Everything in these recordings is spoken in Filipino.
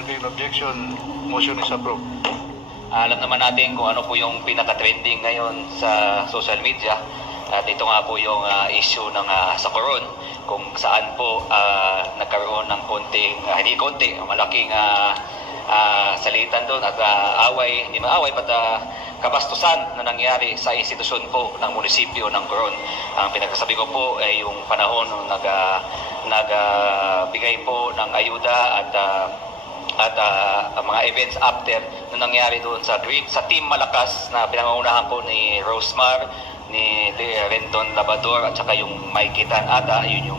there being objection, motion is approved. Alam naman natin kung ano po yung pinaka-trending ngayon sa social media. At ito nga po yung issue ng sa Coron, kung saan po nagkaroon ng konting, hindi konti, malaking salitan doon at away, hindi man away, but kabastusan na nangyari sa institusyon po ng munisipyo ng Coron. Ang pinagsasabi ko po ay yung panahon nung nagbigay po ng ayuda at mga events after na nangyari doon sa Team Malakas na pinangungunahan po ni Rosemar, ni Renton Labador at saka yung Mikey Tan ata, yun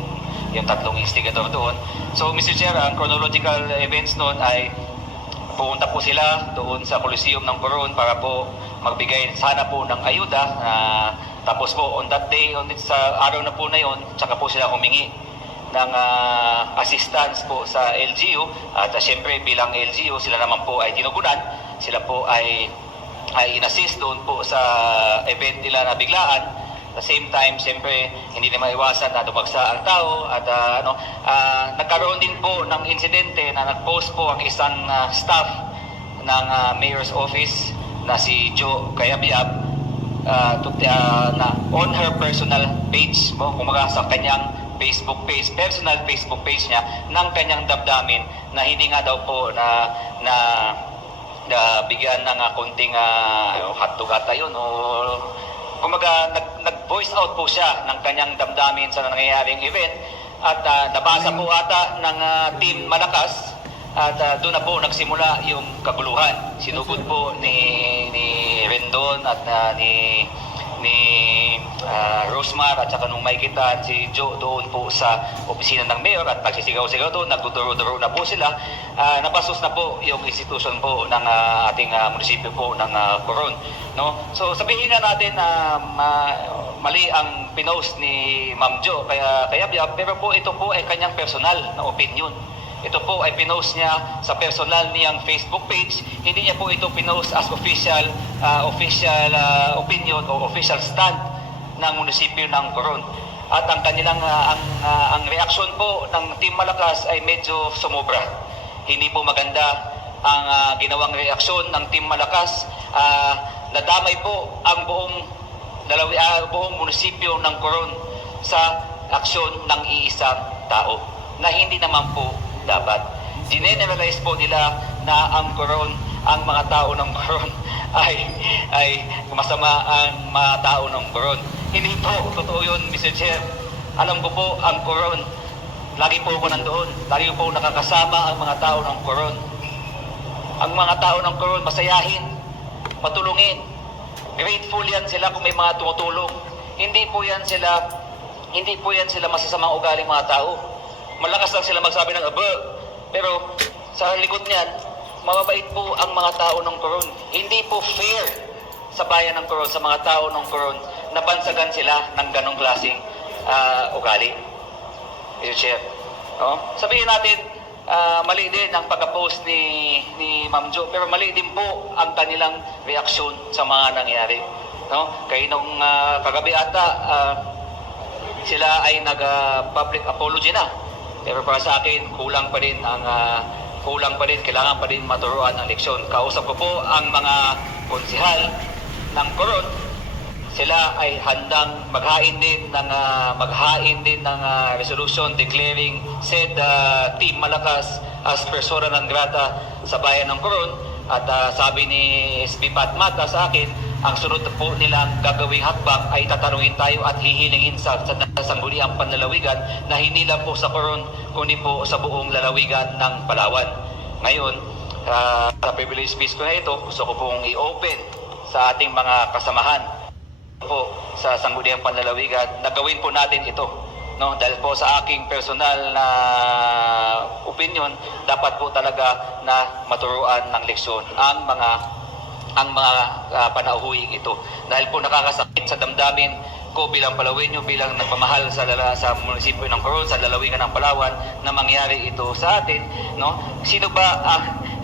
yung tatlong instigator doon. So Mr. Chair, ang chronological events noon ay pumunta po sila doon sa Coliseum ng Coron para po magbigay sana po ng ayuda. Tapos po on that day, sa araw na po na yon, tsaka po sila humingi ng assistance po sa LGU at syempre bilang LGU sila naman po ay tinugunan, sila po ay in-assist doon po sa event nila na biglaan. At the same time, syempre hindi na maiwasan na dumagsa ang tao at nagkaroon din po ng insidente na nag-post po ang isang staff ng mayor's office na si Joe Cayabyab na on her personal page mo, kumaga sa kanyang Facebook page, personal Facebook page niya, ng kanyang damdamin na hindi nga daw po na bigyan ng konting hotdog ata yun o kumaga nag-voice out po siya ng kanyang damdamin sa nangyayaring event at nabasa po ata ng Team Malakas at doon na po nagsimula yung kaguluhan. Sinugod po ni Rendon at ni Rosemar at saka nung makikita si Joe doon po sa opisina ng mayor at nagsisigaw-sigaw doon, nagduduro-duro na po sila. Napastos na po yung institution po ng ating munisipyo po ng Coron. No? So sabihin nga natin na mali ang pinost ni Ma'am Joe kaya pero po ito po ay kanyang personal na opinion. Ito po ay pinost niya sa personal niyang Facebook page. Hindi niya po ito pinost as official opinion o official stand ng munisipyo ng Coron. At ang kanilang ang reaksyon po ng Team Malakas ay medyo sumobra. Hindi po maganda ang ginawang reaksyon ng Team Malakas. Nadamay po ang buong munisipyo ng Coron sa aksyon ng iisang tao na hindi naman po dapat. Generalize po nila na ang Coron, ang mga tao ng Coron ay masama ang mga tao ng Coron. Hindi po totoo yun, Mr. Chair. Alam ko po ang Coron. Lagi po ako nandoon. Lagi po nakakasama ang mga tao ng Coron. Ang mga tao ng Coron masayahin, matulungin. Grateful yan sila kung may mga tumutulong. Hindi po yan sila masasamang ugaling mga tao. Malakas lang sila magsabi ng pero sa likod niyan, mababait po ang mga tao ng Coron. Hindi po fair sa bayan ng Coron, sa mga tao ng Coron, na bansagan sila ng ganong klaseng ugali. Mr. Chair. No? Sabihin natin, mali din ang pagka-post ni Ma'am Jo, pero mali din po ang kanilang reaksyon sa mga nangyari. No? Kaya nung kagabi ata, sila ay nag-public apology na. Pero para sa akin, kulang pa din, kailangan pa din maturuan ang leksyon. Kausap ko po ang mga konsihal ng Coron. Sila ay handang maghain din ng resolution declaring said Team Malakas as persona non grata sa bayan ng Coron. At sabi ni SB Pat Mata sa akin, ang sunod po nilang gagawing hakbang ay tatanungin tayo at hihilingin sa sangguniang panlalawigan na hindi lang po sa Coron, kundi po sa buong lalawigan ng Palawan. Ngayon, sa privilege speech ko na ito, gusto ko pong i-open sa ating mga kasamahan po sa sangguniang panlalawigan na gawin po natin ito. No? Dahil po sa aking personal na opinion, dapat po talaga na maturuan ng leksyon ang mga panauhuing ito. Dahil po nakakasakit sa damdamin ko bilang Palawenyo, bilang nagmamahal sa munisipyo ng Coron, sa lalawigan ng Palawan, na mangyari ito sa atin. No? Sino ba,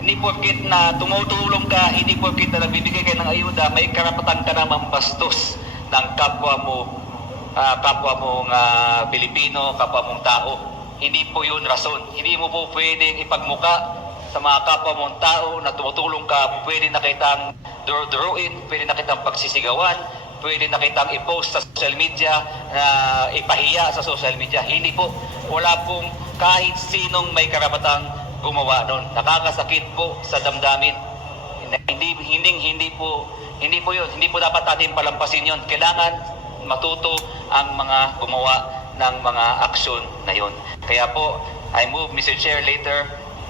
hindi porkit na tumutulong ka, hindi porkit na nagbibigay ka ng ayuda, may karapatan ka na mambastos ng kapwa mong Pilipino, kapwa mong tao. Hindi po yun rason. Hindi mo po pwedeng ipagmuka sa mga kapwa mong tao na tumutulong ka, pwede na kitang duruin, pwede na kitang pagsisigawan, pwede na kitang i-post sa social media, na ipahiya sa social media. Hindi po, wala pong kahit sinong may karapatang gumawa nun. Nakakasakit po sa damdamin. Hindi po yun. Hindi po dapat natin palampasin yun. Kailangan matuto ang mga gumawa ng mga aksyon na yun. Kaya po, I move, Mr. Chair, later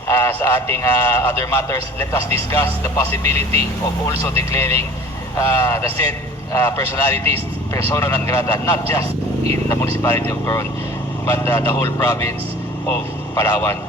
sa ating other matters, let us discuss the possibility of also declaring the said personalities persona non grata, not just in the municipality of Coron, but the whole province of Palawan.